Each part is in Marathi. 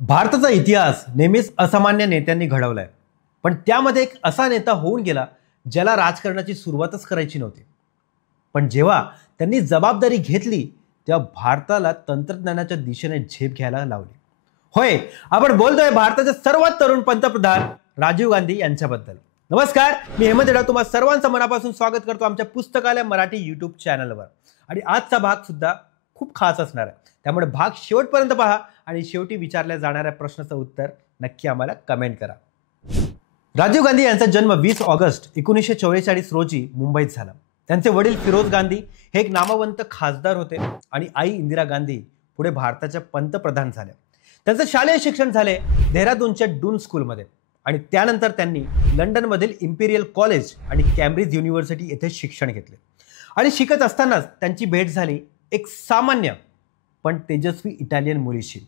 भारताचा इतिहास नेहमीच असामान्य नेत्यांनी घडवलाय, पण त्यामध्ये एक असा नेता होऊन गेला ज्याला राजकारणाची सुरुवातच करायची नव्हती. पण जेव्हा त्यांनी जबाबदारी घेतली तेव्हा भारताला तंत्रज्ञानाच्या दिशेने झेप घ्यायला लावली. होय, आपण बोलतोय भारताचे सर्वात तरुण पंतप्रधान राजीव गांधी यांच्याबद्दल. नमस्कार, मी हेमंत येडा तुम्हा सर्वांचं मनापासून स्वागत करतो आमच्या पुस्तकालय मराठी यूट्यूब चॅनलवर. आणि आजचा भाग सुद्धा खूप खास असणार आहे, त्यामुळे भाग शेवटपर्यंत पहा आणि शेवटी विचारल्या जाणाऱ्या प्रश्नाचं उत्तर नक्की आम्हाला कमेंट करा. राजीव गांधी यांचा जन्म 20 ऑगस्ट 1944 रोजी मुंबईत झाला. त्यांचे वडील फिरोज गांधी हे एक नामवंत खासदार होते आणि आई इंदिरा गांधी पुढे भारताच्या पंतप्रधान झाल्या. त्यांचं शालेय शिक्षण झाले देहरादूनच्या डून स्कूलमध्ये आणि त्यानंतर त्यांनी लंडनमधील इम्पिरियल कॉलेज आणि कॅम्ब्रिज युनिव्हर्सिटी येथे शिक्षण घेतले. आणि शिकत असतानाच त्यांची भेट झाली एक सामान्य पण तेजस्वी इटालियन मुलीशी,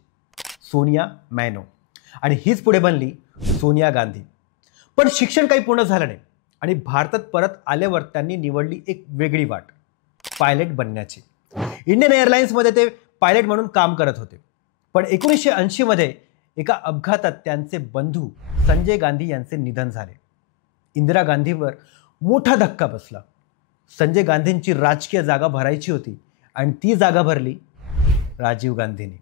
सोनिया मॅनो, आणि हीच पुढे बनली सोनिया गांधी. पण शिक्षण काही पूर्ण झालं नाही आणि भारतात परत आल्यावर त्यांनी निवडली एक वेगळी वाट, पायलट बनण्याची. इंडियन एअरलाइन्समध्ये ते पायलट म्हणून काम करत होते. पण 1980 मध्ये एका अपघातात त्यांचे बंधू संजय गांधी यांचे निधन झाले. इंदिरा गांधीवर मोठा धक्का बसला. संजय गांधींची राजकीय जागा भरायची होती आणि ती जागा भरली राजीव गांधींनी.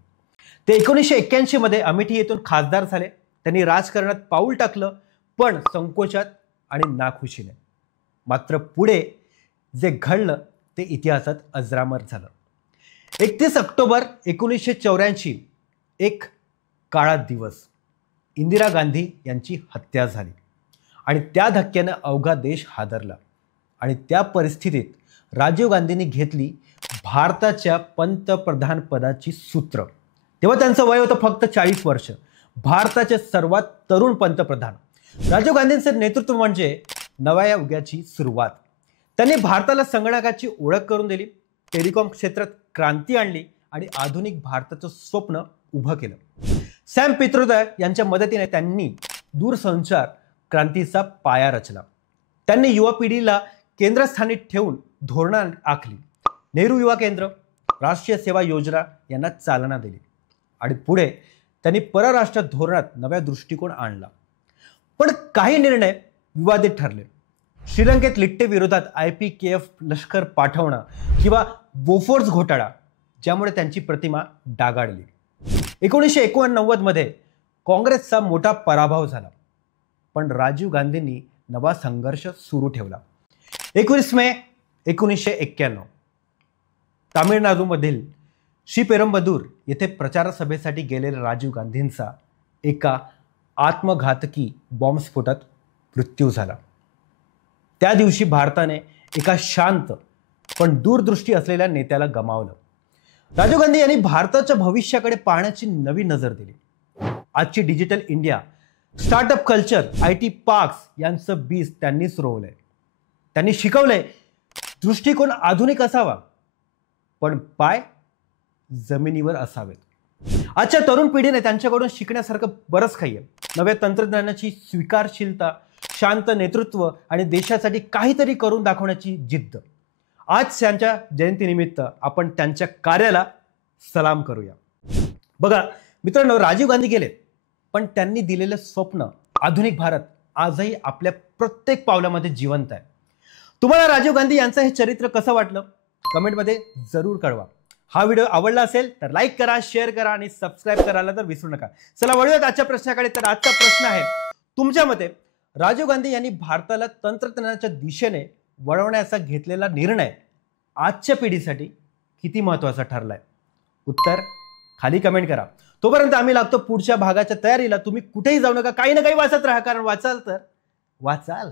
ते 1981 मध्ये अमेठी येथून खासदार झाले. त्यांनी राजकारणात पाऊल टाकलं, पण संकोचात आणि नाखुशीने. मात्र पुढे जे घडलं ते इतिहासात अजरामर झालं. 31 ऑक्टोबर 1984 एक काळा दिवस. इंदिरा गांधी यांची हत्या झाली आणि त्या धक्क्यानं अवघा देश हादरला. आणि त्या परिस्थितीत राजीव गांधींनी घेतली भारताच्या पंतप्रधान पदाची सूत्र. तेव्हा त्यांचं वय होतं फक्त 40 वर्ष. भारताचे सर्वात तरुण पंतप्रधान. राजीव गांधींचे नेतृत्व म्हणजे नव्या युगाची सुरुवात. त्यांनी भारताला संगणकाची ओळख करून दिली, टेलिकॉम क्षेत्रात क्रांती आणली आणि आधुनिक भारताचं स्वप्न उभं केलं. सॅम पित्रोदा यांच्या मदतीने त्यांनी दूरसंचार क्रांतीचा पाया रचला. त्यांनी युवा पिढीला केंद्रस्थानी ठेवून धोरणं आखली. नेहरू युवा केंद्र, राष्ट्रीय सेवा योजना यांना चालना दिली आणि पुढे त्यांनी परराष्ट्र धोरणात नव्या दृष्टिकोन आणला. पण काही निर्णय विवादित ठरले. श्रीलंकेत लिट्टे विरोधात IPKF लष्कर पाठवणं किंवा बोफोर्स घोटाळा, ज्यामुळे त्यांची प्रतिमा डागाळली. 1989 मध्ये काँग्रेसचा मोठा पराभव झाला, पण राजीव गांधींनी नवा संघर्ष सुरू ठेवला. 21 मे 1991 तामिळनाडूमधील श्रीपेरंबदूर येथे प्रचारसभेसाठी गेलेल्या राजीव गांधींचा एका आत्मघातकी बॉम्बस्फोटात मृत्यू झाला. त्या दिवशी भारताने एका शांत पण दूरदृष्टी असलेल्या नेत्याला गमावलं. राजीव गांधी यांनी भारताच्या भविष्याकडे पाहण्याची नवी नजर दिली. आजची digital India, startup culture, IT parks यांचं बीज त्यांनीच रोवलंय. त्यांनी शिकवलंय दृष्टिकोन आधुनिक असावा, पण पाय जमिनीवर असावेत. आजच्या तरुण पिढीने त्यांच्याकडून शिकण्यासारखं बरंच काही आहे. नव्या तंत्रज्ञानाची स्वीकारशीलता, शांत नेतृत्व आणि देशासाठी काहीतरी करून दाखवण्याची जिद्द. आज त्यांच्या जयंतीनिमित्त आपण त्यांच्या कार्याला सलाम करूया. बघा मित्रांनो, राजीव गांधी गेले, पण त्यांनी दिलेलं स्वप्न आधुनिक भारत आजही आपल्या प्रत्येक पावलामध्ये जिवंत आहे. तुम्हाला राजीव गांधी यांचं हे चरित्र कसं वाटलं कमेंटमध्ये जरूर कळवा. हा व्हिडिओ आवडला असेल तर लाईक करा, शेअर करा आणि सबस्क्राईब करायला तर विसरू नका. चला वळूयात आजच्या प्रश्नाकडे. तर आजचा प्रश्न आहे, तुमच्या मते राजीव गांधी यांनी भारताला तंत्रज्ञानाच्या दिशेने वळवण्याचा घेतलेला निर्णय आजच्या पिढीसाठी किती महत्त्वाचा ठरलाय? उत्तर खाली कमेंट करा. तोपर्यंत आम्ही लागतो पुढच्या भागाच्या तयारीला. तुम्ही कुठेही जाऊ नका, काही ना काही वाचत राहा, कारण वाचाल तर वाचाल.